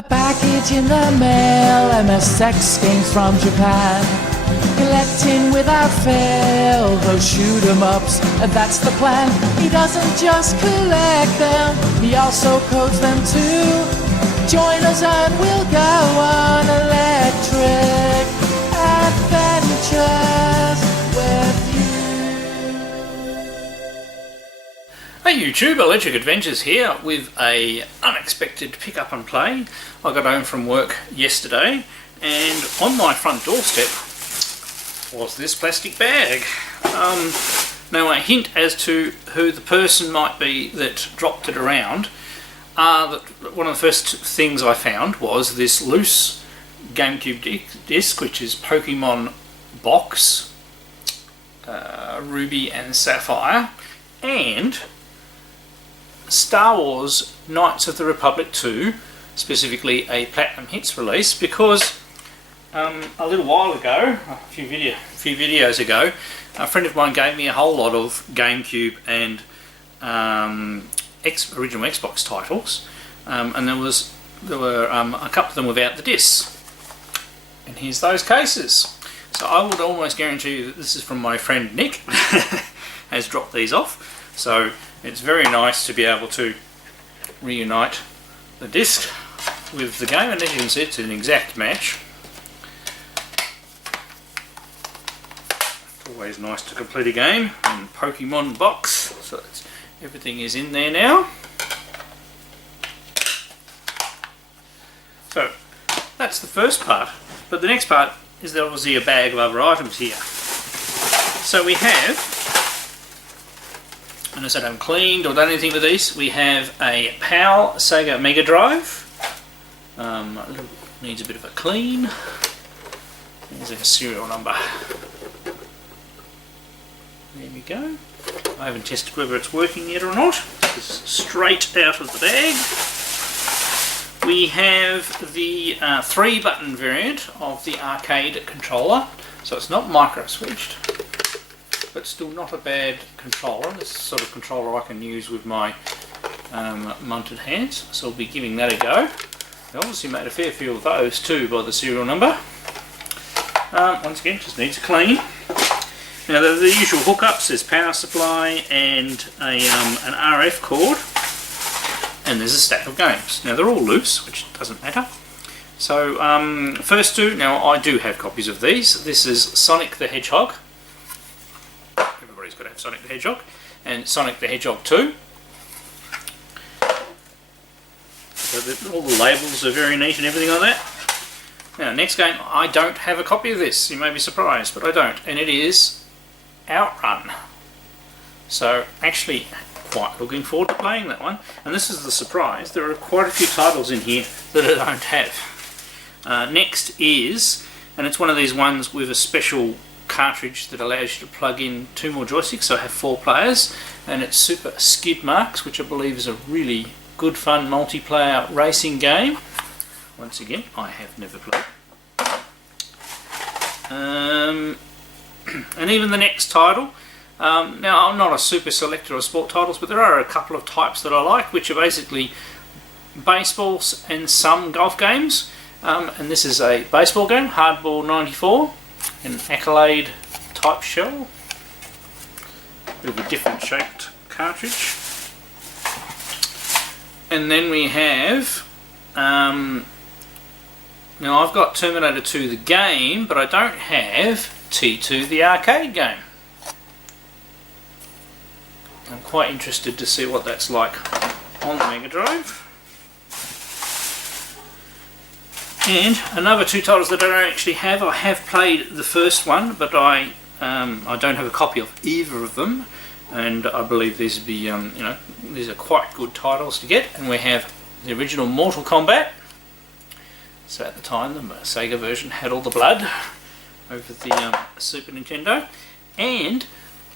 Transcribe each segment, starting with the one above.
A package in the mail, MSX games from Japan. Collecting without fail, those shoot 'em ups, and that's the plan. He doesn't just collect them, he also codes them too. Join us and we'll go on electric adventures with you. Hey YouTube, Electric Adventures here with a unexpected pick up and play. I got home from work yesterday and on my front doorstep was this plastic bag. Now a hint as to who the person might be that dropped it around. One of the first things I found was this loose GameCube disc, which is Pokemon Box, Ruby and Sapphire, and Star Wars Knights of the Republic 2, specifically a Platinum Hits release, because a little while ago, a few videos ago, a friend of mine gave me a whole lot of GameCube and original Xbox titles, and there were a couple of them without the discs. And here's those cases. So I would almost guarantee you that this is from my friend Nick, has dropped these off. So it's very nice to be able to reunite the disc with the game, and as you can see, it's an exact match. It's always nice to complete a game in Pokemon Box, so everything is in there now. So that's the first part, but the next part is there obviously a bag of other items here. So we have, and as I haven't cleaned or done anything with these, we have a PAL Sega Megadrive. Needs a bit of a clean. There's a serial number. There we go. I haven't tested whether it's working yet or not. It's straight out of the bag. We have the 3-button variant of the arcade controller. So it's not micro switched, but still not a bad controller. This is the sort of controller I can use with my mounted hands, so I'll be giving that a go. They obviously made a fair few of those too by the serial number. Once again, just needs a clean. Now the usual hookups, there's power supply and an RF cord, and there's a stack of games. Now they're all loose, which doesn't matter. So first two, now I do have copies of these. This is Sonic the Hedgehog. Everybody's got to have Sonic the Hedgehog, and Sonic the Hedgehog 2. So all the labels are very neat and everything like that. Now next game, I don't have a copy of this. You may be surprised, but I don't, and it is Outrun. So actually quite looking forward to playing that one. And this is the surprise, there are quite a few titles in here that I don't have. Next is, and it's one of these ones with a special cartridge that allows you to plug in 2 more joysticks, so I have 4 players, and it's Super Skid Marks, which I believe is a really good fun multiplayer racing game. Once again, I have never played. And even the next title, now I'm not a super selector of sport titles, but there are a couple of types that I like, which are basically baseballs and some golf games. And this is a baseball game, Hardball 94, an Accolade type shell with a different shaped cartridge. And then we have, now I've got Terminator 2 the game, but I don't have T2 the arcade game. I'm quite interested to see what that's like on the Mega Drive. And another 2 titles that I don't actually have. I have played the first one, but I don't have a copy of either of them. And I believe these would be, these are quite good titles to get. And we have the original Mortal Kombat. So at the time, the Sega version had all the blood over the Super Nintendo. And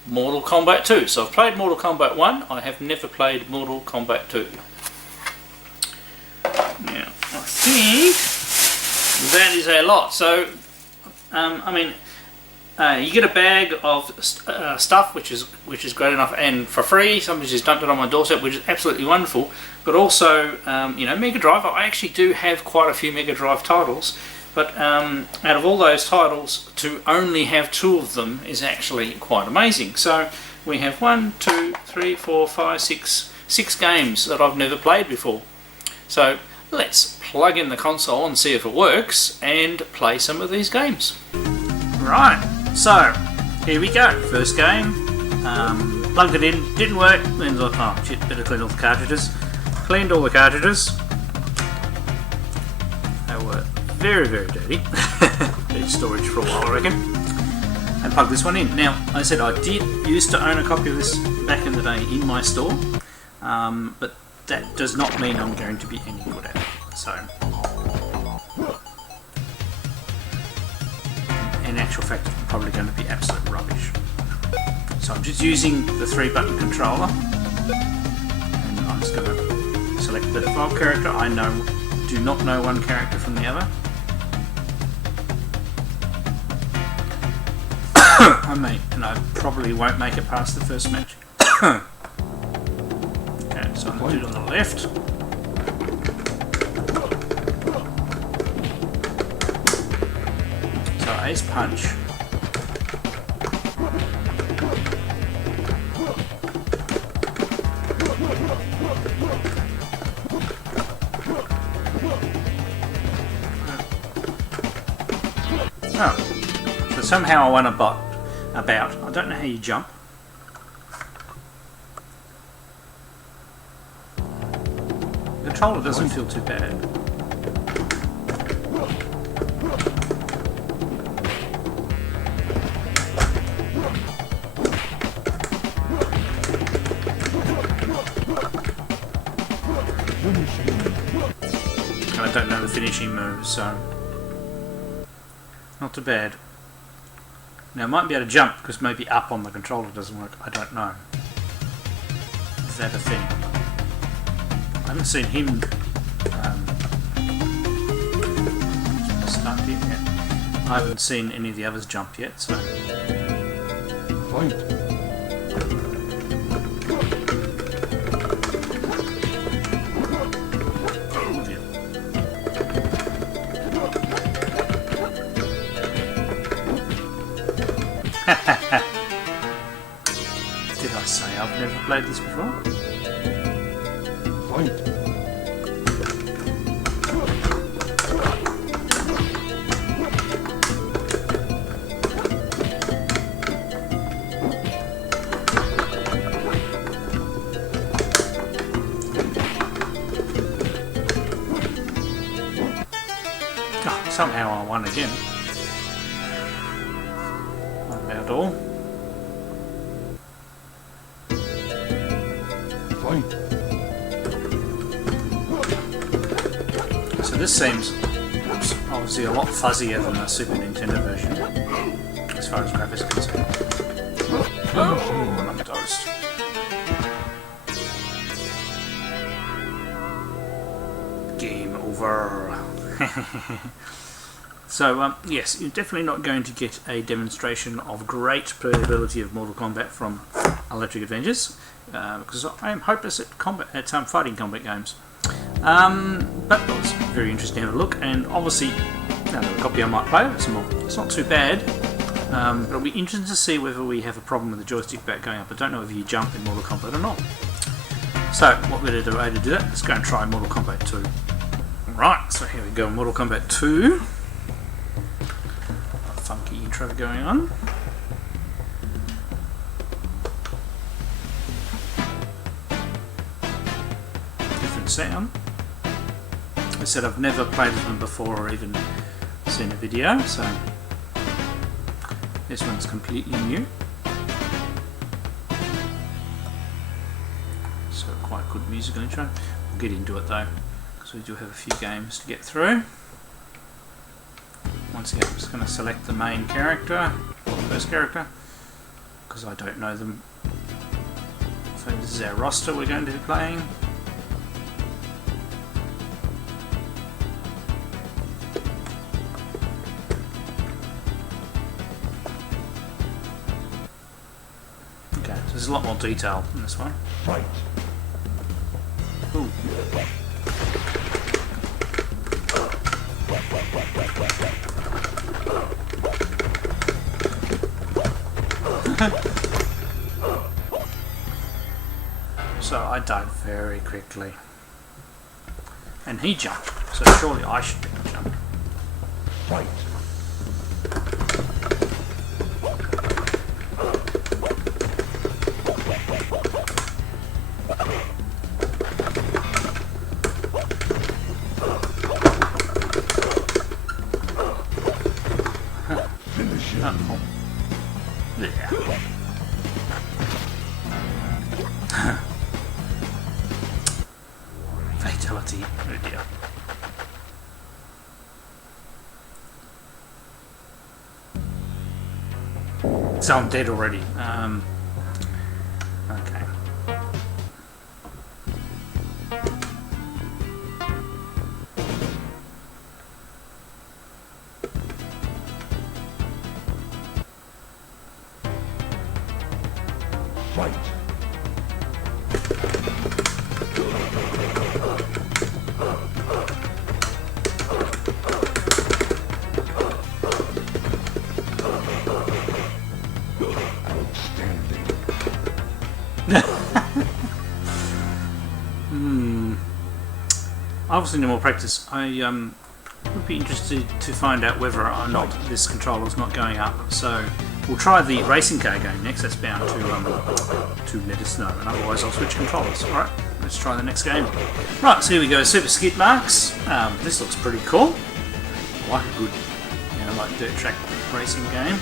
Mortal Kombat 2. So I've played Mortal Kombat 1. I have never played Mortal Kombat 2. Now, I think that is a lot. So, I mean, you get a bag of stuff, which is great enough, and for free. Somebody just dumped it on my doorstep, which is absolutely wonderful. But also, you know, Mega Drive. I actually do have quite a few Mega Drive titles, but out of all those titles, to only have 2 of them is actually quite amazing. So we have 1, 2, 3, 4, 5, 6 games that I've never played before. So let's plug in the console and see if it works and play some of these games. Right, so here we go. First game. Plugged it in, didn't work. Then thought, oh shit, better clean all the cartridges. Cleaned all the cartridges. They were very, very dirty. Needed storage for a while, I reckon. And plugged this one in. Now, I said I did used to own a copy of this back in the day in my store, but that does not mean I'm going to be any good at it. So, in actual fact, I'm probably going to be absolute rubbish. So I'm just using the 3-button controller, and I'm just going to select the default character. I do not know one character from the other. I probably won't make it past the first match. Okay, so I'm going to do it on the left. So ace punch. Oh, so somehow I went about. I don't know how you jump. The controller doesn't feel too bad. And I don't know the finishing moves, so not too bad. Now I might be able to jump because maybe up on the controller doesn't work. I don't know. Is that a thing? I haven't seen him start here yet. I haven't seen any of the others jump yet, so. Point. Did I say I've never played this before? Point. Oh, somehow I won again. At all. Point. So this seems obviously a lot fuzzier than the Super Nintendo version as far as graphics are concerned. Oh, and I'm toast. Game over. So, yes, you're definitely not going to get a demonstration of great playability of Mortal Kombat from Electric Adventures, because I am hopeless at fighting combat games. But it was very interesting to have a look, and obviously, another copy I might play. It's not too bad, but it'll be interesting to see whether we have a problem with the joystick back going up. I don't know if you jump in Mortal Kombat or not. So, what better way to do that? Let's go and try Mortal Kombat 2. Right, so here we go, Mortal Kombat 2. Funky intro going on. Different sound. I said I've never played this one before or even seen a video, so this one's completely new. So quite good musical intro. We'll get into it though, because we do have a few games to get through. Once again, I'm just going to select the main character, or the first character, because I don't know them. So this is our roster we're going to be playing. there's a lot more detail in this one. Fight. Ooh. So I died very quickly. And he jumped, so surely I should be able to jump. Fight. Finish him. Oh. Yeah. Fatality. Oh dear. So I'm dead already. Okay. Fight. Outstanding. Obviously, no more practice. I would be interested to find out whether or not this controller's not going up. So we'll try the racing car game next. That's bound to let us know, and otherwise I'll switch controllers. All right, let's try the next game. Right, so here we go. Super Skid Marks. This looks pretty cool. I like a good, like dirt track racing game.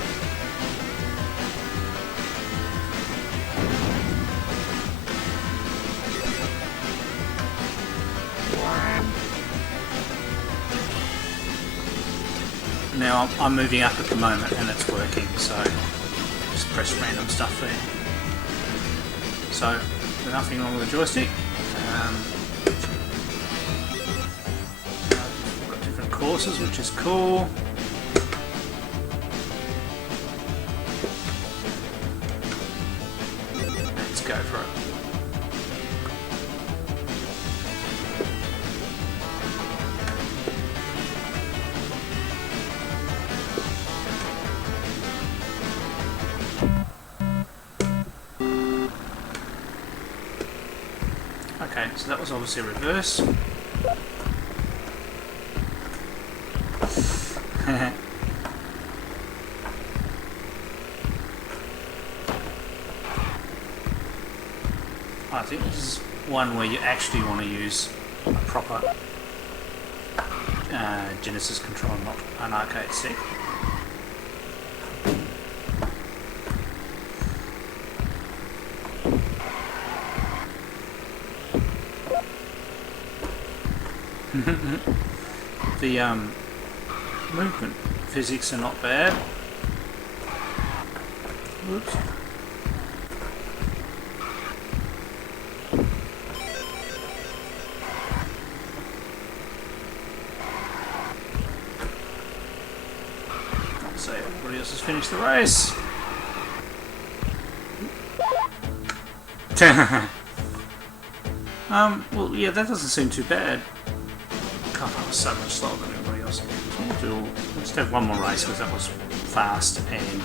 Now I'm moving up at the moment and it's working, so just press random stuff there. So there's nothing wrong with the joystick. We've got different courses, which is cool. Let's go for it. Okay, so that was obviously a reverse. I think this is one where you actually want to use a proper Genesis control, not an arcade stick. The movement physics are not bad. Whoops. So everybody else has finished the race. Well, yeah, that doesn't seem too bad. God, that was so much slower than everybody else. So let's have one more race because that was fast and.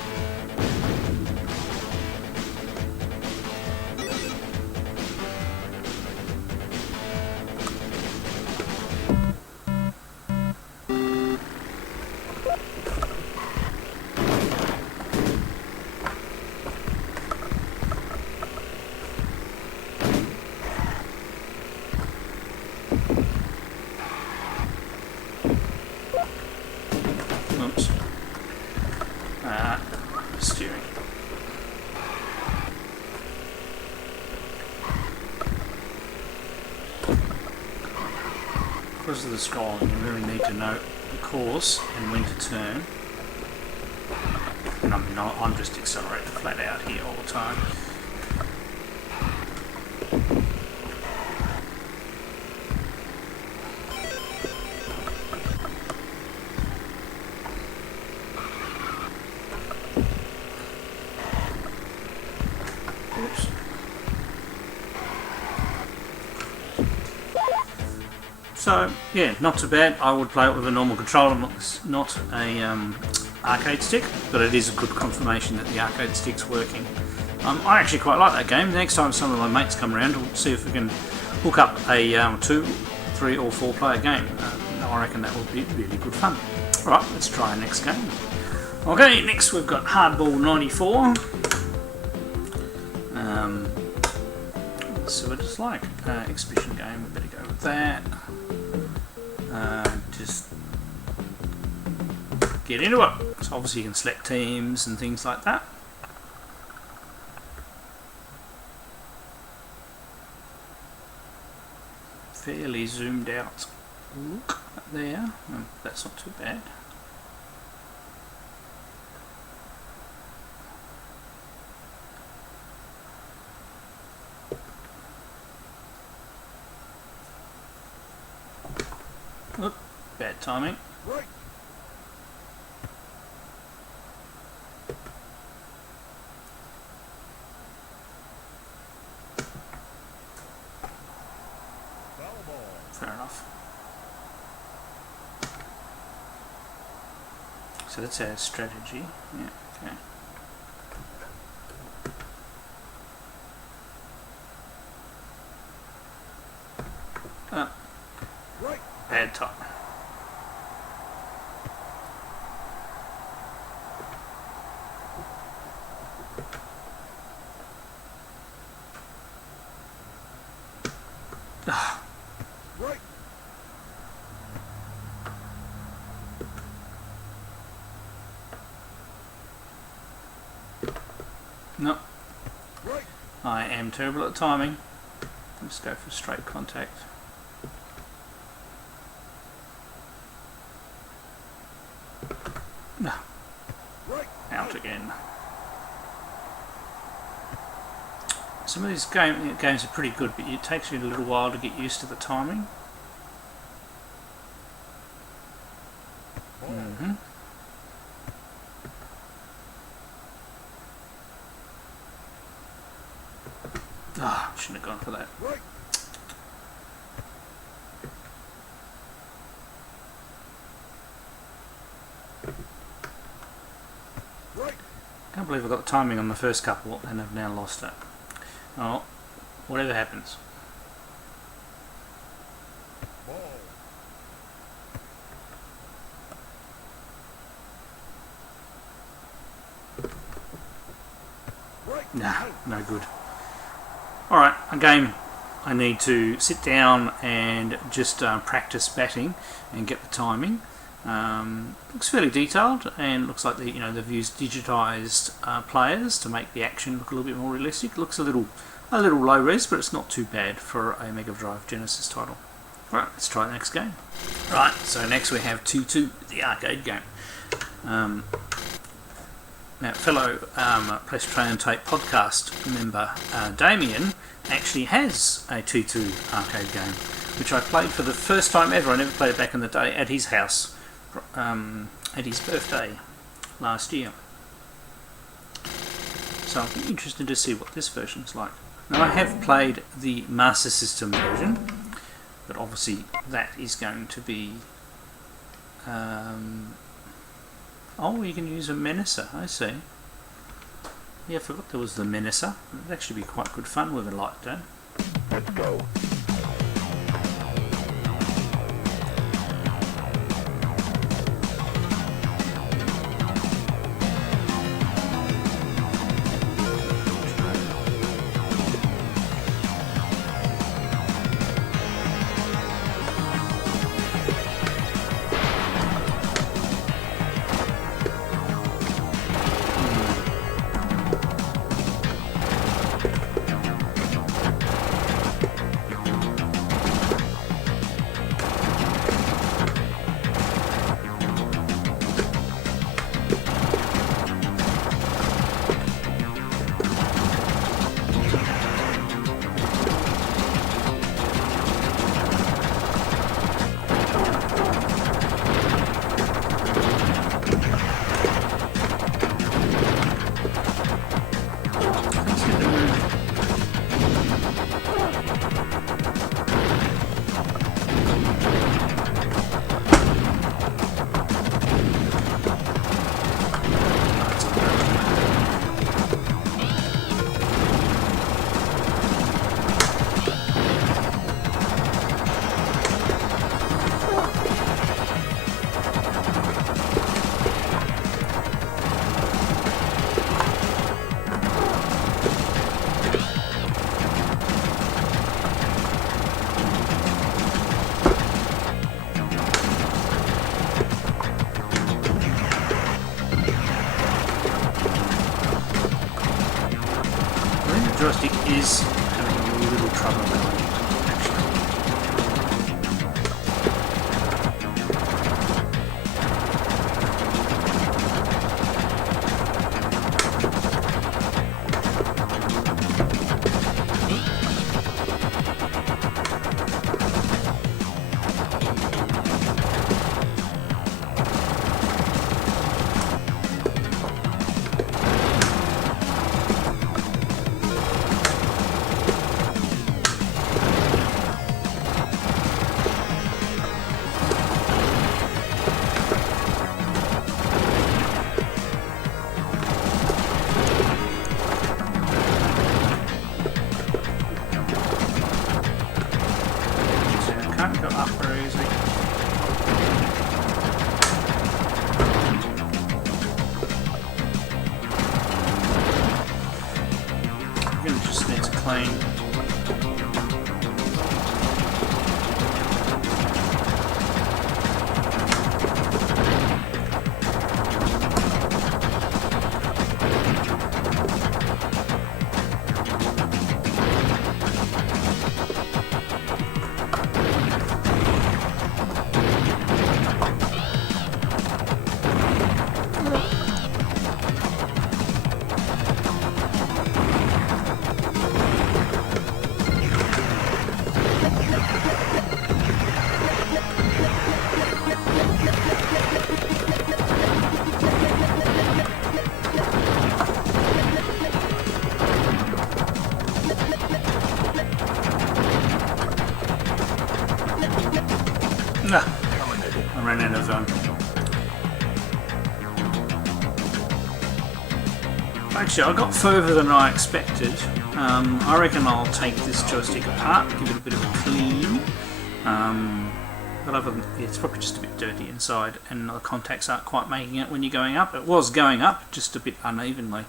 Oops. Steering. Because of the scrolling, you really need to know the course and when to turn. And I mean, I'm just accelerating flat out here all the time. Whoops. So yeah, not too bad. I would play it with a normal controller, not a arcade stick, but it is a good confirmation that the arcade stick's working. I actually quite like that game. Next time some of my mates come around, we'll see if we can hook up a 2, 3 or 4 player game. I reckon that will be really good fun. Alright, let's try our next game. Okay, next we've got Hardball 94. Let's see what it's like. Exhibition game, we better go with that. Just get into it. So obviously you can select teams and things like that. Fairly zoomed out look there. That's not too bad. Oop, bad timing. Right. Fair enough. So that's our strategy. Yeah, okay. Right. Bad time. Right. No, Right. I am terrible at timing. Let's go for straight contact. No, Right. out again. Some of these games are pretty good, but it takes you a little while to get used to the timing. Ah, shouldn't have gone for that. Right. Right. Can't believe I got the timing on the first couple and I've now lost it. Oh, whatever happens. Ball. Right. Nah, no good. Alright, again, I need to sit down and just practice batting and get the timing. Looks fairly detailed, and looks like they've used digitized players to make the action look a little bit more realistic. Looks a little low res, but it's not too bad for a Megadrive Genesis title. Alright, let's try the next game. Right, so next we have 2-2, the arcade game. Now, fellow Press Tray and Tape podcast member Damien actually has a 2-2 arcade game, which I played for the first time ever. I never played it back in the day at his house at his birthday last year. So I'll be interested to see what this version's like. Now, I have played the Master System version, but obviously that is going to be... oh, you can use a Menacer, I see. Yeah, I forgot there was the Menacer. It would actually be quite good fun with a light gun. Let's go. joystick is having a little trouble actually. Can't go up very easily. I'm gonna just need to clean. Nah, I ran out of Actually, I got further than I expected. I reckon I'll take this joystick apart, give it a bit of a clean. But other than it's probably just a bit dirty inside, and the contacts aren't quite making it when you're going up. It was going up just a bit unevenly.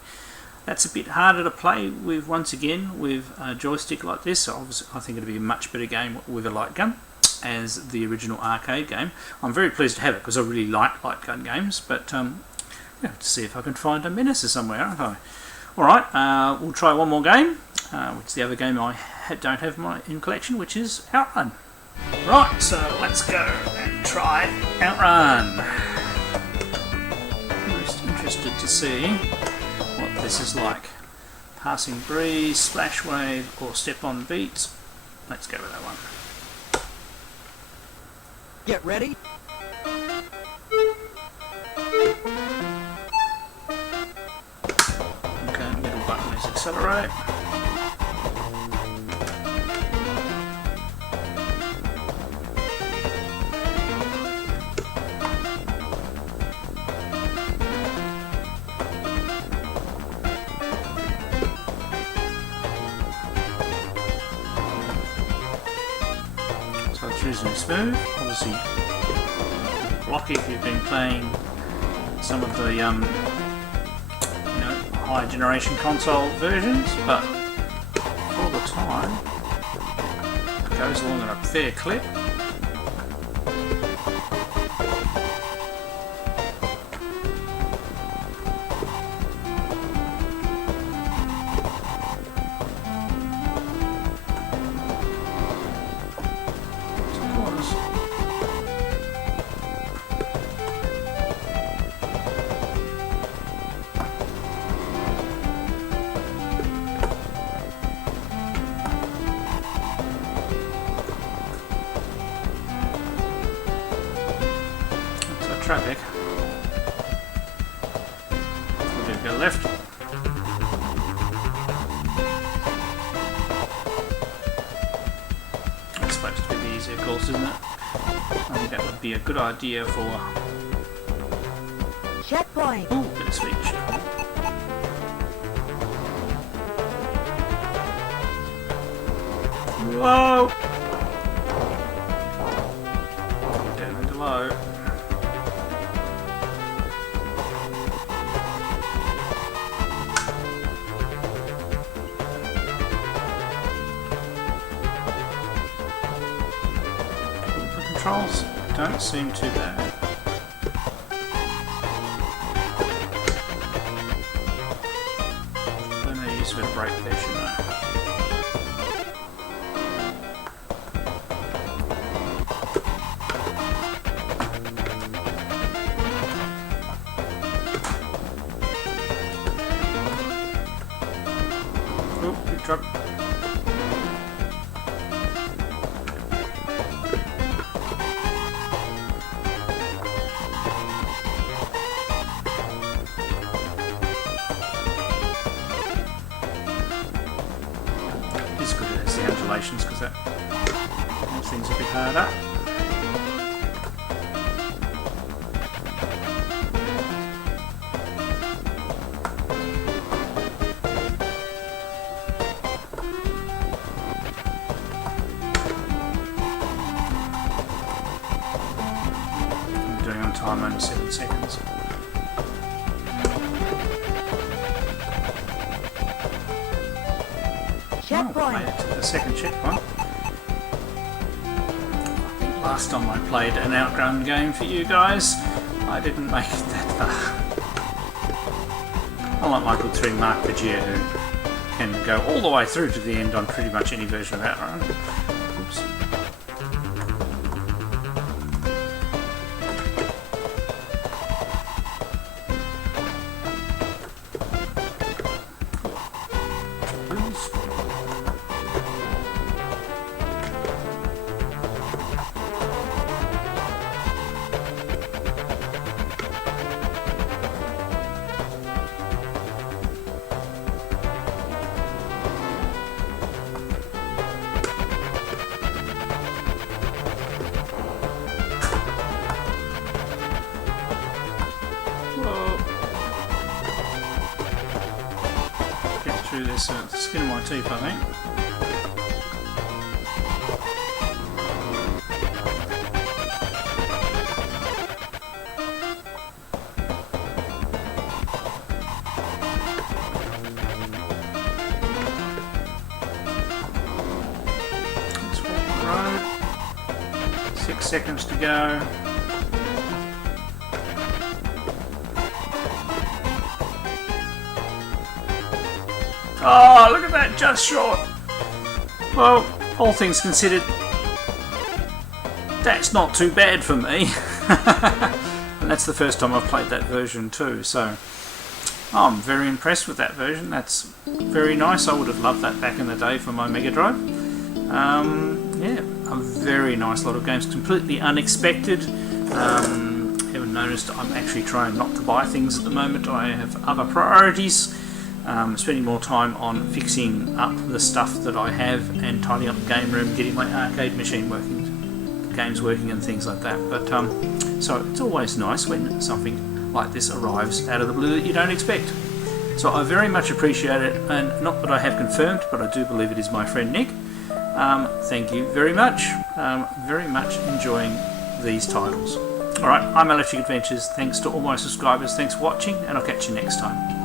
That's a bit harder to play with once again with a joystick like this. So obviously, I think it'll be a much better game with a light gun as the original arcade game. I'm very pleased to have it because I really like light gun games, but yeah, to see if I can find a Menacer somewhere, aren't I? Alright, we'll try one more game, which is the other game I don't have in collection, which is Outrun. Right, so let's go and try Outrun. Most interested to see what this is like. Passing Breeze, Splash Wave, or Step on Beat. Let's go with that one. Get ready. Okay, middle button is accelerate. So it's reasonably smooth. Obviously blocky if you've been playing some of the high generation console versions, but all the time it goes along at a fair clip. Traffic. We'll do a bit of left. It's supposed to be the easier course, isn't it? I think that would be a good idea for. Checkpoint. Ooh, bit of speech. Whoa! Down into low. Controls don't seem too bad. I know you needs a bit of brake there, shouldn't I? Oh, good truck. It's good as the undulations because that makes things a bit harder. I'm doing on time only 7 seconds. Oh, made it to the second checkpoint. I think last time I played an Outrun game for you guys, I didn't make it that far. Unlike my good friend Mark Vigier, who can go all the way through to the end on pretty much any version of Outrun. Oops. Get through this skin of my teeth, I think. Let's walk the road. 6 seconds to go. Oh, look at that, just short. Well, all things considered, that's not too bad for me. And that's the first time I've played that version too, so I'm very impressed with that version. That's very nice. I would have loved that back in the day for my Mega Drive. Yeah, a very nice lot of games, completely unexpected. Haven't noticed I'm actually trying not to buy things at the moment. I have other priorities. Spending more time on fixing up the stuff that I have and tidying up the game room, getting my arcade machine working, games working and things like that. But so it's always nice when something like this arrives out of the blue that you don't expect. So I very much appreciate it, and not that I have confirmed, but I do believe it is my friend Nick. Thank you very much. Very much enjoying these titles. Alright, I'm Electric Adventures. Thanks to all my subscribers. Thanks for watching, and I'll catch you next time.